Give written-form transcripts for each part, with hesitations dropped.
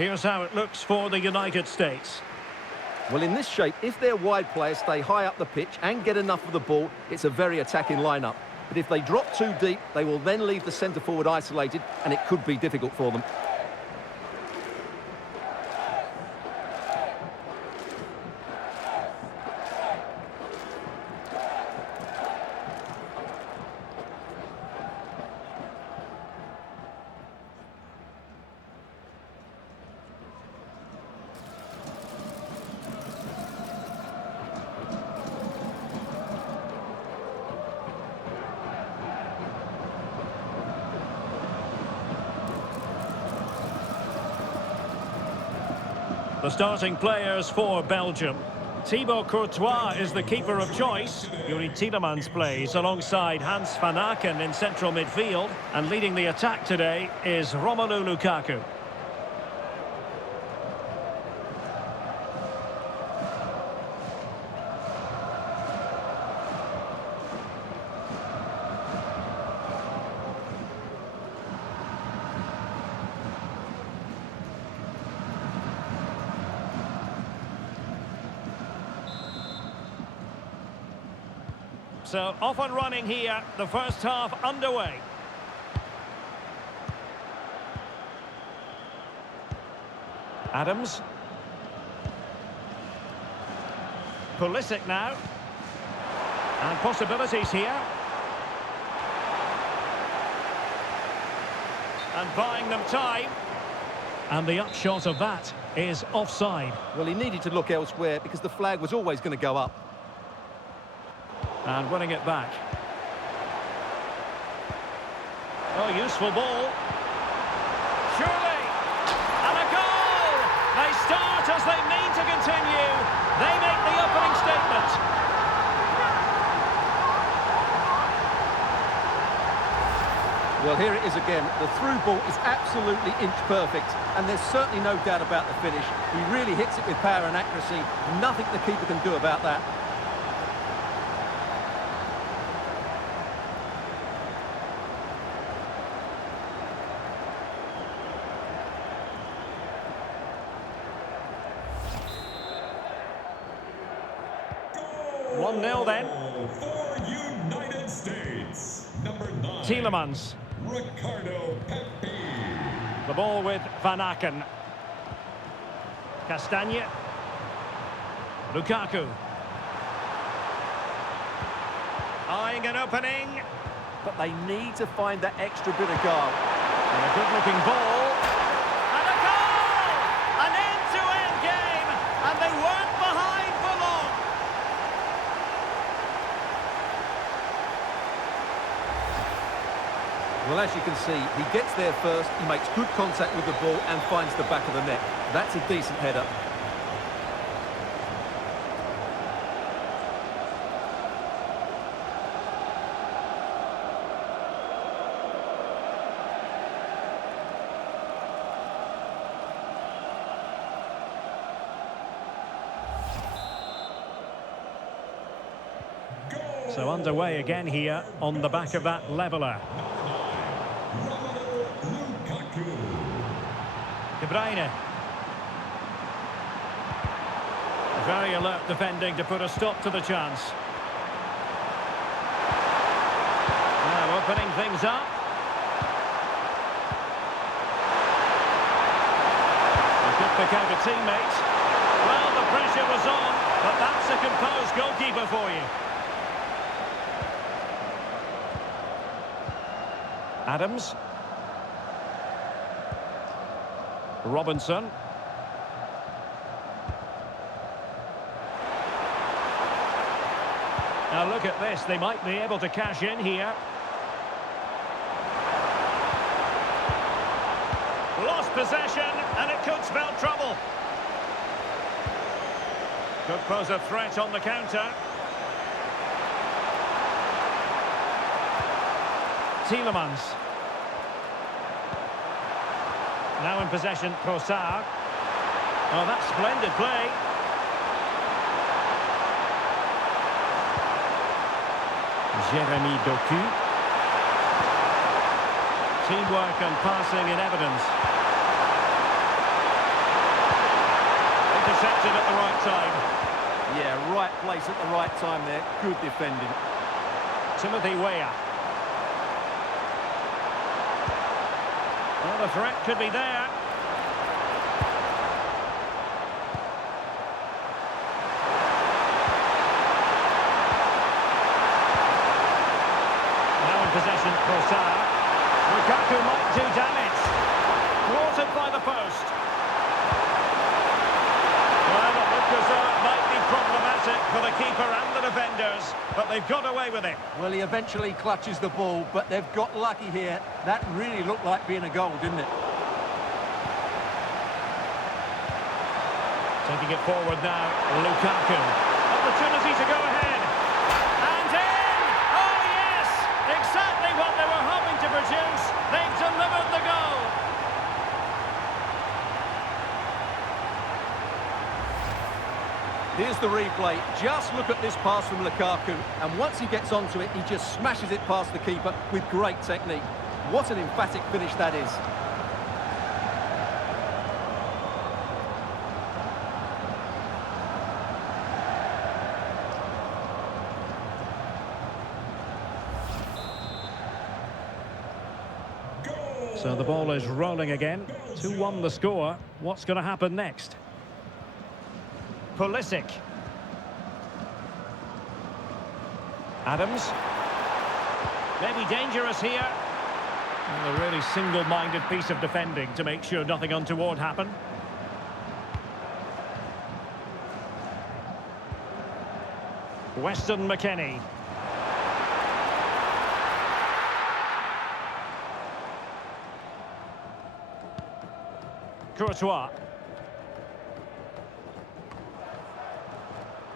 Here's how it looks for the United States. Well, in this shape, if their wide players stay high up the pitch and get enough of the ball, it's a very attacking lineup. But if they drop too deep, they will then leave the centre-forward isolated, and it could be difficult for them. The starting players for Belgium. Thibaut Courtois is the keeper of choice. Yuri Tielemans plays alongside Hans van Aken in central midfield. And leading the attack today is Romelu Lukaku. So, off and running here, the first half underway. Adams. Pulisic now. And possibilities here. And buying them time. And the upshot of that is offside. Well, he needed to look elsewhere because the flag was always going to go up. And winning it back. Oh, useful ball. Surely! And a goal! They start as they mean to continue. They make the opening statement. Well, here it is again. The through ball is absolutely inch perfect, and there's certainly no doubt about the finish. He really hits it with power and accuracy. Nothing the keeper can do about that. Goal! 1-0 then. For United States, number 9. Tielemans. Ricardo Pepe. The ball with Van Aken. Castagne. Lukaku. Eyeing an opening. But they need to find that extra bit of guile. And a good-looking ball. And a goal! An end-to-end game. And they weren't behind for long. Well, as you can see, he gets there first, he makes good contact with the ball and finds the back of the net. That's a decent header. So underway again here on the back of that leveller. De Bruyne. Very alert defending to put a stop to the chance. Now opening things up. He could pick out a teammate. Well, the pressure was on, but that's a composed goalkeeper for you. Adams. Robinson. Now look at this, they might be able to cash in here. Lost possession, and it could spell trouble. Could pose a threat on the counter. Tielemans. Now in possession, Trossard. Oh, that's splendid play. Jeremy Doku. Teamwork and passing in evidence. intercepted at the right time. Yeah, right place at the right time there. Good defending. Timothy Weah. Well, the threat could be there. Now in possession, Trossard. Lukaku might do damage. Thwarted by the post. Well, it looked as though it might be problematic for the keeper and the defenders, but they've got away with it. Well, he eventually clutches the ball, but they've got lucky here. That really looked like being a goal, didn't it? Taking it forward now, Lukaku. Opportunity to go ahead. And in! Oh, yes! Exactly what they were hoping to produce. They've delivered the goal. Here's the replay. Just look at this pass from Lukaku. And once he gets onto it, he just smashes it past the keeper with great technique. What an emphatic finish that is. So the ball is rolling again. 2-1 the score. What's going to happen next? Pulisic. Adams. Maybe dangerous here. Well, a really single-minded piece of defending to make sure nothing untoward happened. Weston McKennie. Courtois.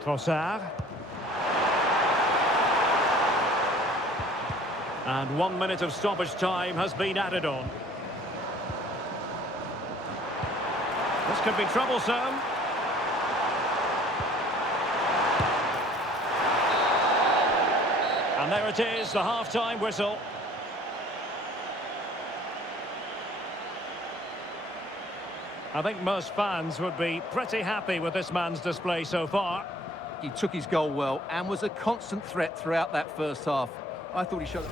Trossard. And 1 minute of stoppage time has been added on. This could be troublesome. And there it is, the half-time whistle. I think most fans would be pretty happy with this man's display so far. He took his goal well and was a constant threat throughout that first half. I thought he showed...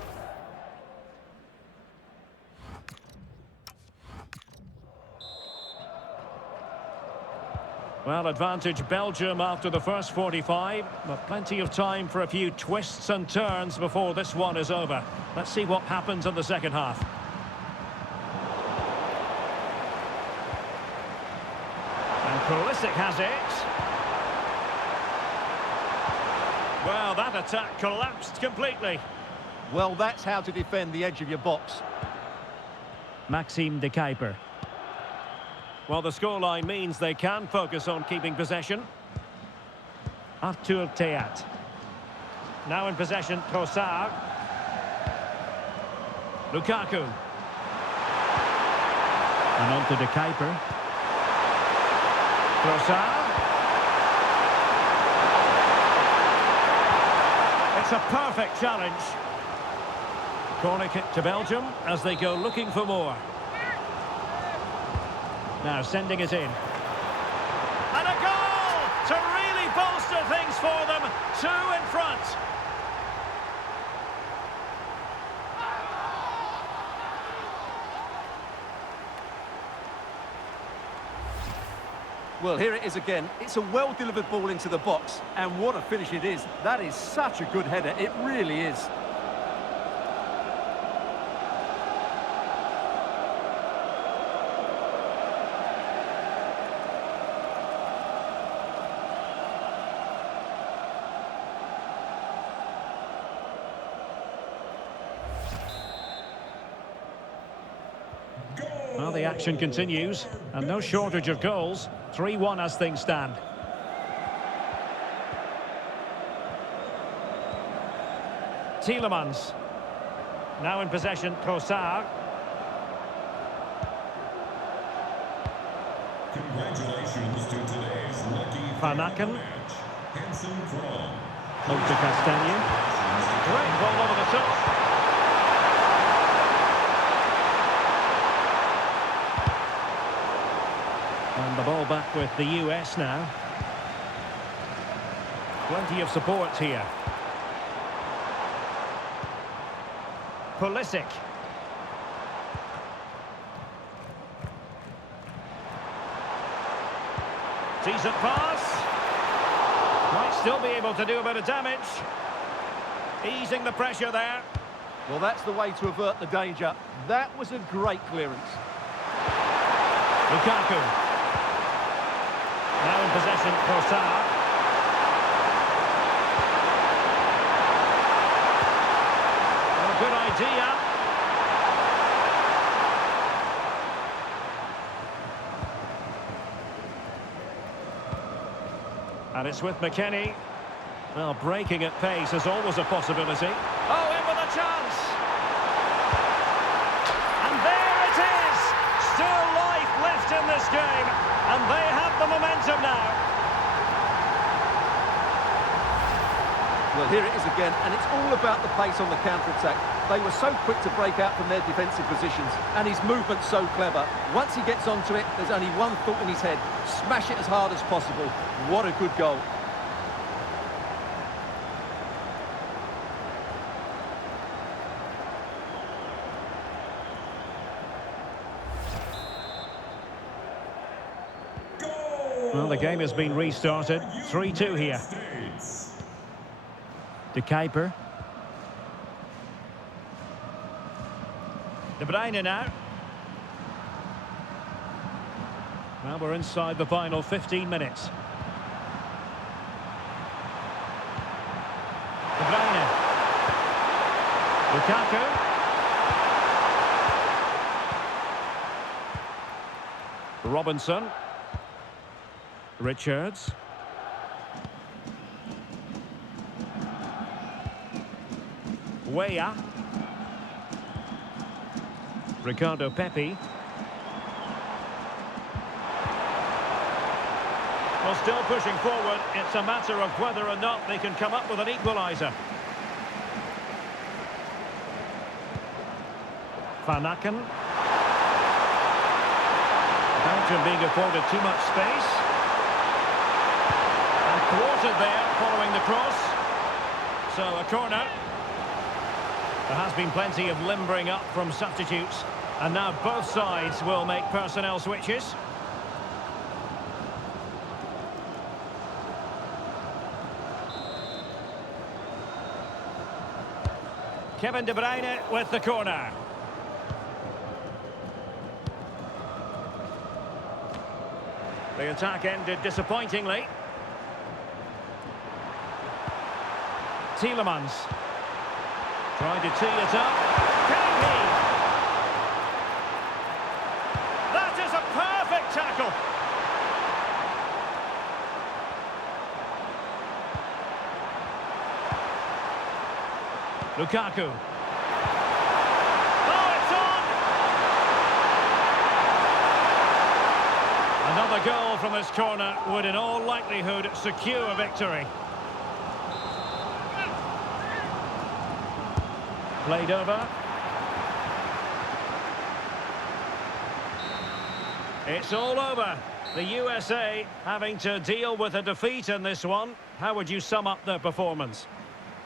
Well, advantage Belgium after the first 45, but plenty of time for a few twists and turns before this one is over. Let's see what happens in the second half. Pulisic has it. Well, that attack collapsed completely. Well, that's how to defend the edge of your box. Maxime de Kuiper. Well, the scoreline means they can focus on keeping possession. Arthur Theat. Now in possession, Trossard. Lukaku. And on to de Kuiper. Trossard. It's a perfect challenge. Corner kick to Belgium as they go looking for more. Now sending it in. And a goal to really bolster things for them. 2 in front. Well, here it is again. It's a well-delivered ball into the box. And what a finish it is. That is such a good header. It really is. Well, the action continues, and no shortage of goals. 3-1 as things stand. Tielemans. Now in possession, Trossard. Congratulations to today's lucky Van Aken. match. Handsome Crawl. Onto Castagne. Great ball over the top. And the ball back with the US now. Plenty of support here. Pulisic. Decent pass. Might still be able to do a bit of damage. Easing the pressure there. Well, that's the way to avert the danger. That was a great clearance. Lukaku. Now in possession for Salah. Oh, good idea. And it's with McKennie. Well, breaking at pace is always a possibility. Oh, in with a chance! And there it is! Still life left in this game, and they have the momentum now. Well, here it is again, and it's all about the pace on the counter-attack. They were so quick to break out from their defensive positions, and his movement's so clever. Once he gets onto it, there's only one thought in his head. Smash it as hard as possible. What a good goal. Well, the game has been restarted. 3-2 here. De Kuiper. De Bruyne now. Well, we're inside the final 15 minutes. De Bruyne. Lukaku. Robinson. Richards. Weah. Ricardo Pepi. Well, still pushing forward. It's a matter of whether or not they can come up with an equaliser. Van Aken. Belgium being afforded too much space. And thwarted there following the cross. So a corner. There has been plenty of limbering up from substitutes. And now both sides will make personnel switches. Kevin De Bruyne with the corner. The attack ended disappointingly. Tielemans. Trying to tee it up. Can he? That is a perfect tackle. Lukaku. Oh, it's on! Another goal from this corner would in all likelihood secure a victory. Played over. It's all over. The USA having to deal with a defeat in this one. How would you sum up their performance?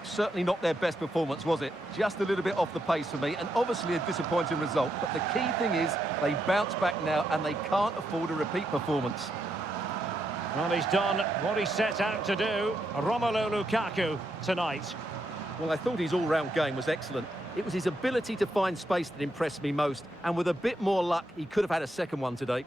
Certainly not their best performance, was it? Just a little bit off the pace for me, and obviously a disappointing result. But the key thing is they bounce back now, and they can't afford a repeat performance. Well, he's done what he set out to do, Romelu Lukaku, tonight. Well, I thought his all-round game was excellent. It was his ability to find space that impressed me most, and with a bit more luck, he could have had a second one today.